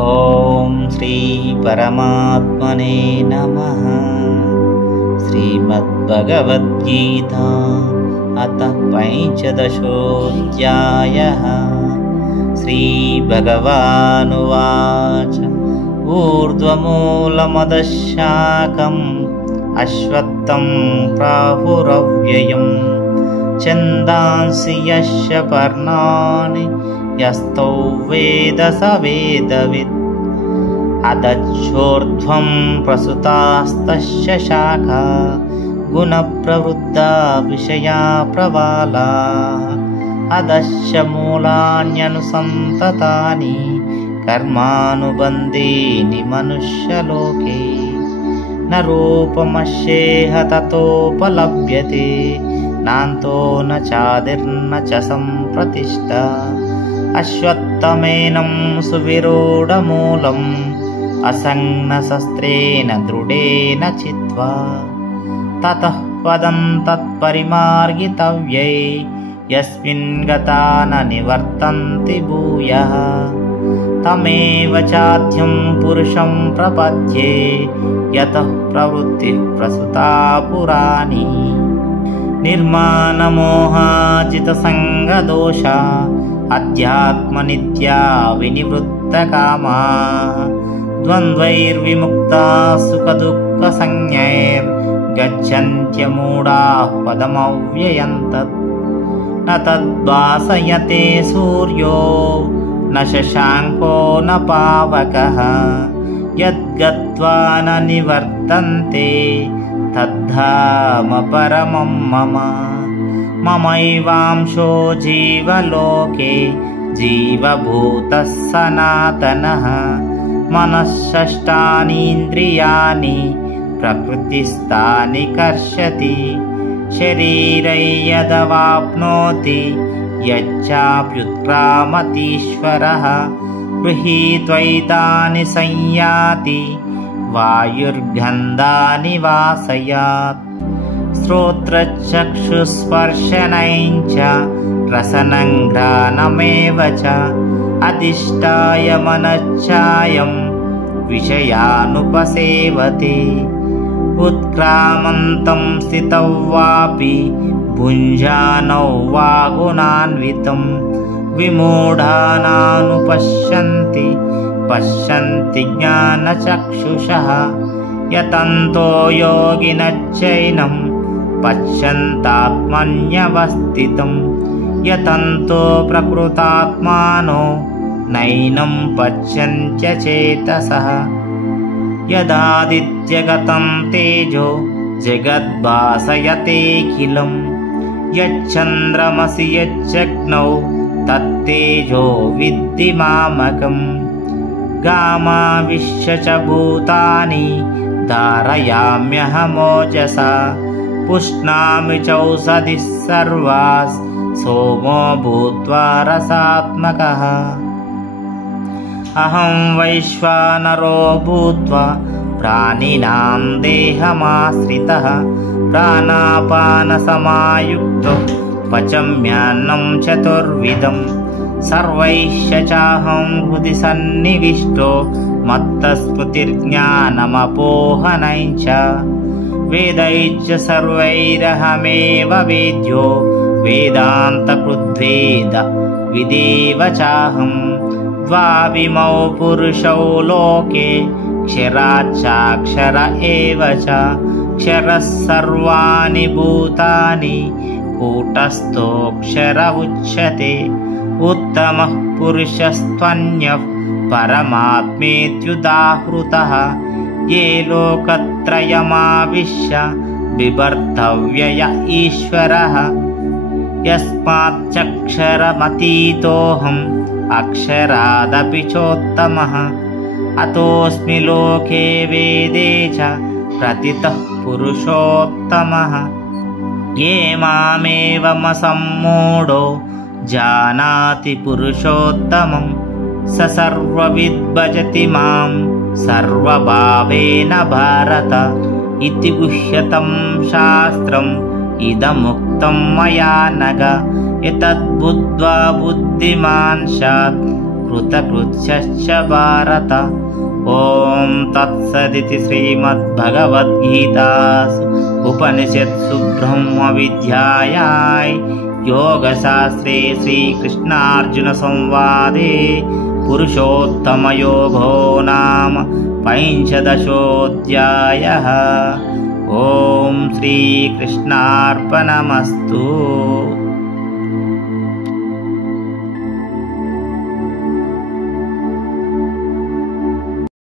ఓం శ్రీ పరమాత్మనే నమః. శ్రీమద్భగవద్గీత అత పంచదశోऽధ్యాయః. శ్రీభగవానువాచ ఊర్ధ్వమూలమదశాకం అశ్వత్థం ప్రాహురవ్యయం ఛందాంసి యస్య పర్ణాని యస్తౌ వేద స వేదవిద్ అదచ్చోర్ధ్వం ప్రసుతాస్తస్య శాఖా గుణప్రవృద్ధా విషయా ప్రవాలా అదస్య మూలాన్యనుసంతతాని కర్మానుబంధీని మనుష్యలోకే న రూపమస్యేహ తతోపలభ్యతే నాంతో న చాదిర్న చ సంప్రతిష్ఠా అశ్వత్థమేనం సువిరూఢమూలం అసంజ్ఞశస్త్రేణ దృఢేన చిత్వా తతః పదం తత్పరిమార్గితవ్యై యస్మిన్ గతా న నివర్తంతి భూయః తమేవ చాద్యం పురుషం ప్రపద్యే యతః ప్రవృత్తిః ప్రసృతా పురాణి నిర్మాణమోహాజితసంగదోషా అధ్యాత్మనిత్యా వినివృత్తకామా ద్వంద్వైర్విముక్తా సుఖదుఃఖసంజ్ఞైర్గచ్చన్త్యమూఢాః పదమవ్యయం తత్ న తద్భాసయతే సూర్యో న శశాంకో న పావకః యద్గత్వా న నివర్తంతే తద్ధామ పరమం మమ మమైవాంశో జీవలోకే జీవభూతః సనాతనః మనఃషష్టానీంద్రియాణి ప్రకృతిస్థాని కర్షతి శరీరై యదవాప్నోతి యచ్చాప్యుత్క్రామतीश्वरः గృహీత్వైతాని సంయాతి వాయుర్గంధాని వాసయాత్ శ్రోత్రచక్షుస్పర్శనైంచ రసనం ఘ్రాణమేవ చ అధిష్టాయ మనశ్చాయం విషయానుపసేవతే ఉత్క్రామంతం స్థితౌ వాపి భుంజానౌ వా గుణాన్వితం విమూఢానానుపశ్యంతి పశ్యంతి జ్ఞానచక్షుషః యతంతో యోగినశ్చైనం పశ్యంతాత్మన్యవస్థితం యతంతో ప్రకృతాత్మానో నైనం పశ్యంత్యచేతసః యదాదిత్యగతం తేజో జగద్భాసయతేఖిలం యచ్చంద్రమసి యచ్చగ్నౌ తత్తేజో విద్ధి మామకం గామావిశ్య చ భూతాని ధారయామ్యహమోజసా పుష్ణామి చౌషధిః సర్వాస్ సోమో భూత్వా రసాత్మకః అహం వైశ్వానరో భూత్వా ప్రాణినాం దేహమాశ్రితః ప్రాణాపానసమాయుక్తో పచమ్యాన్నం చతుర్విధం సర్వైశ్చ చాహం హృది సన్నివిష్టో మత్తస్మృతిర్జ్ఞానమపోహనైంచ వేదైశ్చ సర్వైరహమేవ వేద్యో వేదాంతకృద్వేద విదేవ చాహం ద్వావిమౌ పురుషౌ లోకే క్షరాచ్చాక్షర ఏవ చ క్షరః సర్వాణి భూతాని కూటస్థోక్షర ఉచ్యతే ఉత్తమః పురుషస్త్వన్యః పరమాత్మేత్యుదాహృతః ఏ లోకత్రయమావిశ్య బిభర్తవ్యయ ఈశ్వరः యస్మాచ్చక్షరమతీతోऽహం అక్షరాదపి చోత్తమః అతోస్మి లోకే వేదే చ ప్రతితః పురుషోత్తమః ఏ మామేవమసమ్మూఢో జానాతి పురుషోత్తమం స సర్వవిద్ భజతి మాం సర్వభావేన భారత ఇతి గుహ్యతం శాస్త్రం ఇదముక్తం మయా నగ ఎతద్బుద్ధ్వా బుద్ధిమాన్ స్యాత్ कृतकृत्यश्च भारत। ॐ तत्सदिति श्रीमद्भगवद्गीतासु उपनिषत्सु ब्रह्मविद्यायां योगशास्त्रे श्रीकृष्णार्जुनसंवादे पुरुषोत्तमयोगो नाम 15ोऽध्यायः। ॐ श्रीकृष्णार्पणमस्तु।